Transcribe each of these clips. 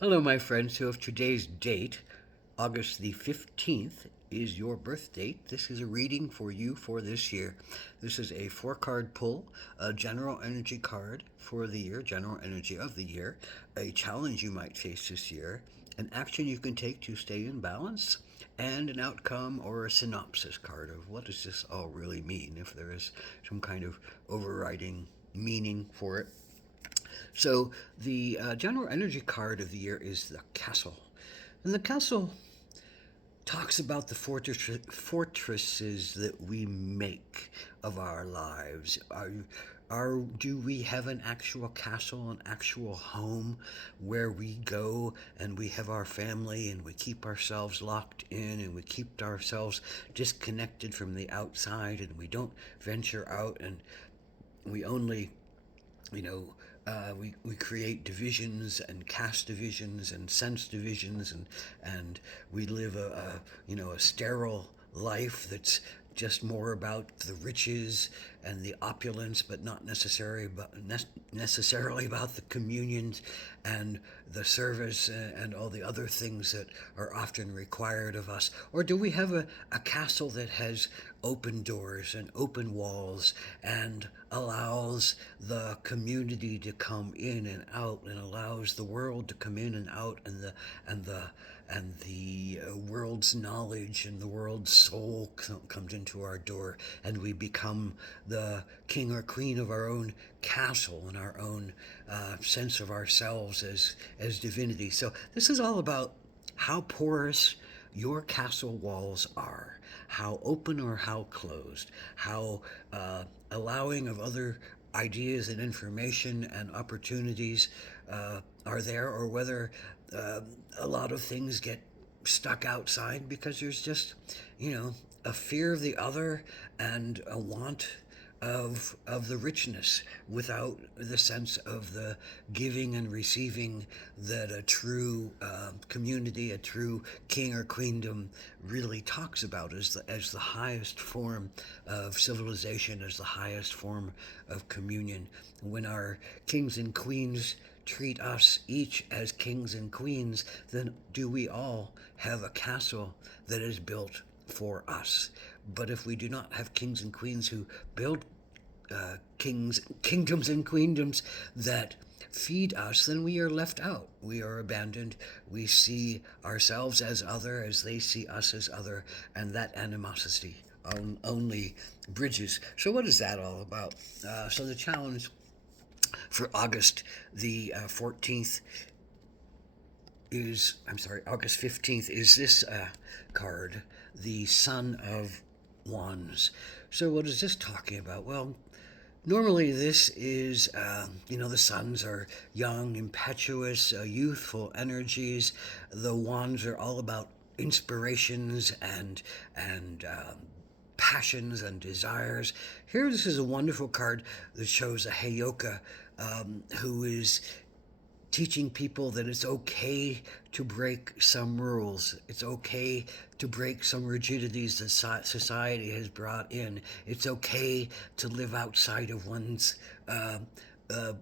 Hello, my friends. So, if today's date, August the 15th, is your birth date, this is a reading for you for this year. This is a four-card pull, a general energy card for the year, general energy of the year, a challenge you might face this year, an action you can take to stay in balance, and an outcome or a synopsis card of what does this all really mean, if there is some kind of overriding meaning for it. So the general energy card of the year is the castle. And the castle talks about the fortresses that we make of our lives. Do we have an actual castle, an actual home where we go and we have our family and we keep ourselves locked in and we keep ourselves disconnected from the outside and we don't venture out and we only you know, we create divisions and caste divisions and sense divisions, and we live a sterile life that's just more about the riches and the opulence, but not necessarily about the communions and the service and all the other things that are often required of us? Or do we have a castle that has open doors and open walls and allows the community to come in and out and allows the world to come in and out and the world's knowledge and the world's soul comes into our door and we become the king or queen of our own castle and our own sense of ourselves as divinity. So this is all about how porous your castle walls are, how open or how closed, how allowing of other ideas and information and opportunities are there, or whether uh, a lot of things get stuck outside because there's just, a fear of the other and a want of the richness without the sense of the giving and receiving that a true community, a true king or queendom really talks about as the highest form of civilization, as the highest form of communion. When our kings and queens treat us each as kings and queens, then do we all have a castle that is built for us? But if we do not have kings and queens who build kingdoms and queendoms that feed us, then we are left out. We are abandoned. We see ourselves as other, as they see us as other, and that animosity only bridges. So, what is that all about? So, the challenge for August the 14th is, I'm sorry, August 15th is this card, the Son of Wands. So, what is this talking about? Well, normally, this is, the suns are young, impetuous, youthful energies. The wands are all about inspirations and passions and desires. Here, this is a wonderful card that shows a Heyoka who is teaching people that it's okay to break some rules. It's okay to break some rigidities that society has brought in. It's okay to live outside of one's uh, uh,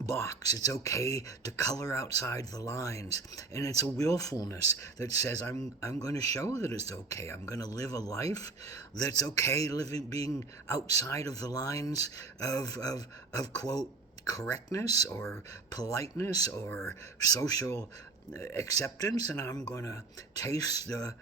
box. It's okay to color outside the lines. And it's a willfulness that says, I'm going to show that it's okay. I'm going to live a life that's okay, being outside of the lines of quote, correctness or politeness or social acceptance, and I'm going to taste the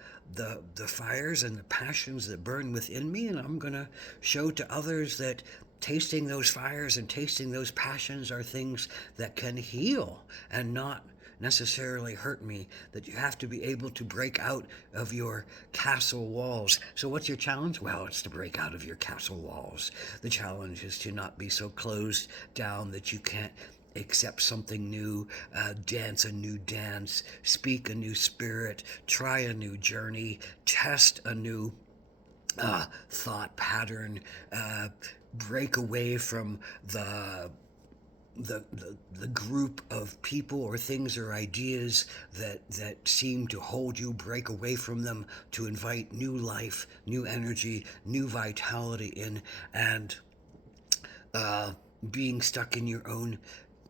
fires and the passions that burn within me, and I'm going to show to others that tasting those fires and tasting those passions are things that can heal and not necessarily hurt me, that you have to be able to break out of your castle walls. So what's your challenge? Well, it's to break out of your castle walls. The challenge is to not be so closed down that you can't accept something new, dance a new dance, speak a new spirit, try a new journey, test a new thought pattern, break away from the group of people or things or ideas that seem to hold you. Break away from them to invite new life, new energy, new vitality in, and uh, being stuck in your own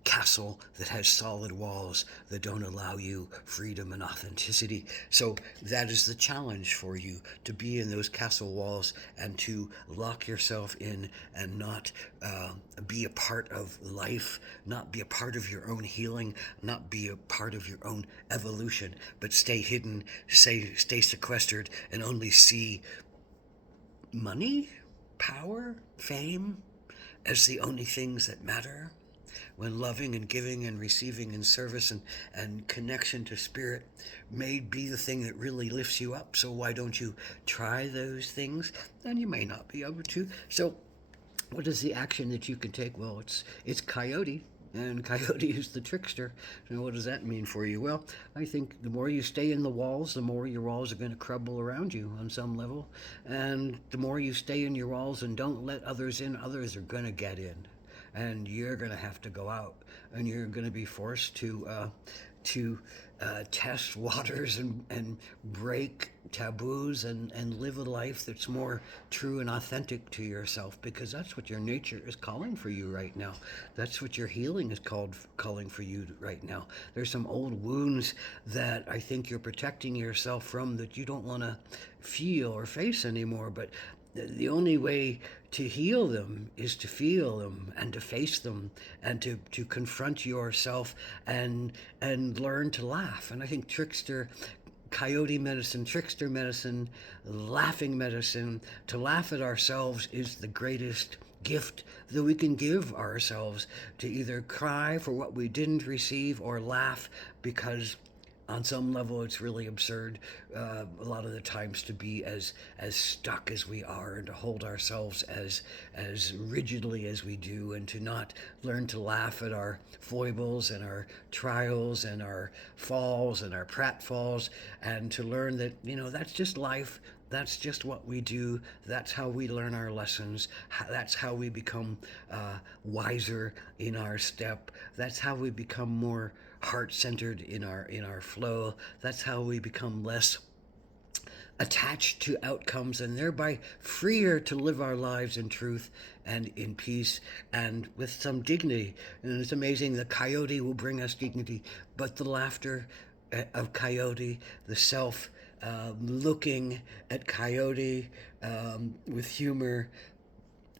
castle that has solid walls that don't allow you freedom and authenticity. So that is the challenge for you, to be in those castle walls and to lock yourself in and not be a part of life, not be a part of your own healing, not be a part of your own evolution, but stay hidden, stay sequestered, and only see money, power, fame as the only things that matter, when loving and giving and receiving and service and connection to spirit may be the thing that really lifts you up. So why don't you try those things? And you may not be able to. So what is the action that you can take? Well, it's Coyote. And Coyote is the trickster. And what does that mean for you? Well, I think the more you stay in the walls, the more your walls are going to crumble around you on some level. And the more you stay in your walls and don't let others in, others are going to get in. And you're going to have to go out, and you're going to be forced to test waters and break taboos and live a life that's more true and authentic to yourself, because that's what your nature is calling for you right now. That's what your healing is calling for you right now. There's some old wounds that I think you're protecting yourself from that you don't want to feel or face anymore, but the only way to heal them is to feel them and to face them and to confront yourself and learn to laugh. And I think coyote medicine, trickster medicine, laughing medicine, to laugh at ourselves is the greatest gift that we can give ourselves, to either cry for what we didn't receive or laugh because on some level it's really absurd a lot of the times to be as stuck as we are and to hold ourselves as rigidly as we do, and to not learn to laugh at our foibles and our trials and our falls and our pratfalls, and to learn that that's just life. That's just what we do. That's how we learn our lessons. That's how we become wiser in our step. That's how we become more heart-centered in our flow. That's how we become less attached to outcomes, and thereby freer to live our lives in truth and in peace and with some dignity. And it's amazing, the coyote will bring us dignity, but the laughter of coyote, the self looking at coyote with humor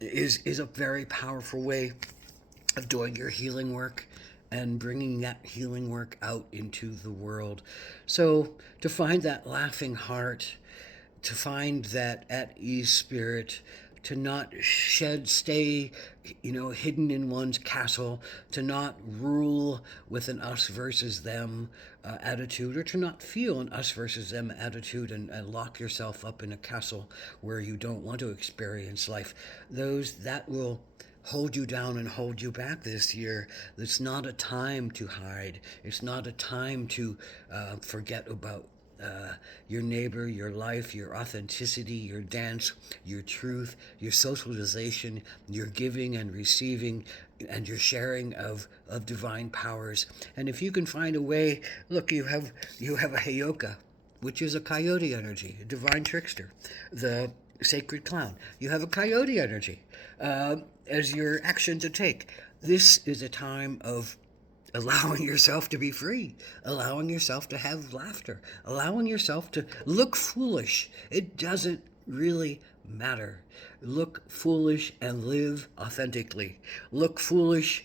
is a very powerful way of doing your healing work and bringing that healing work out into the world. So to find that laughing heart, to find that at ease spirit, to not stay, hidden in one's castle, to not rule with an us versus them attitude, or to not feel an us versus them attitude and lock yourself up in a castle where you don't want to experience life. That will hold you down and hold you back this year. It's not a time to hide. It's not a time to forget about your neighbor, your life, your authenticity, your dance, your truth, your socialization, your giving and receiving, and your sharing of divine powers. And if you can find a way, look, you have a Heyoka, which is a coyote energy, a divine trickster, the sacred clown. You have a coyote energy as your action to take. This is a time of allowing yourself to be free, allowing yourself to have laughter, allowing yourself to look foolish. It doesn't really matter. Look foolish and live authentically. Look foolish,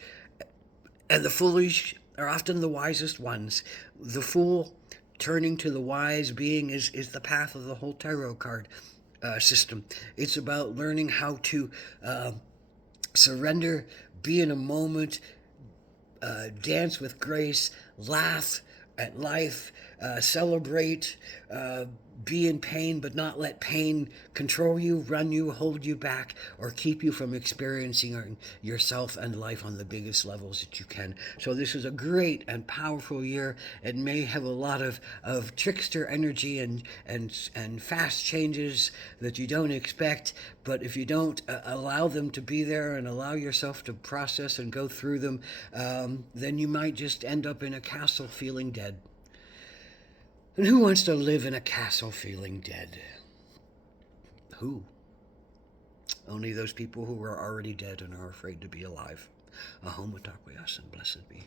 and the foolish are often the wisest ones. The fool turning to the wise being is the path of the whole tarot card system. It's about learning how to surrender, be in a moment, dance with grace, laugh at life, celebrate, be in pain, but not let pain control you, run you, hold you back, or keep you from experiencing yourself and life on the biggest levels that you can. So this is a great and powerful year. It may have a lot of trickster energy and fast changes that you don't expect, but if you don't allow them to be there and allow yourself to process and go through them, then you might just end up in a castle feeling dead. And who wants to live in a castle feeling dead? Who? Only those people who are already dead and are afraid to be alive. Ahom Watakweyas, and blessed be.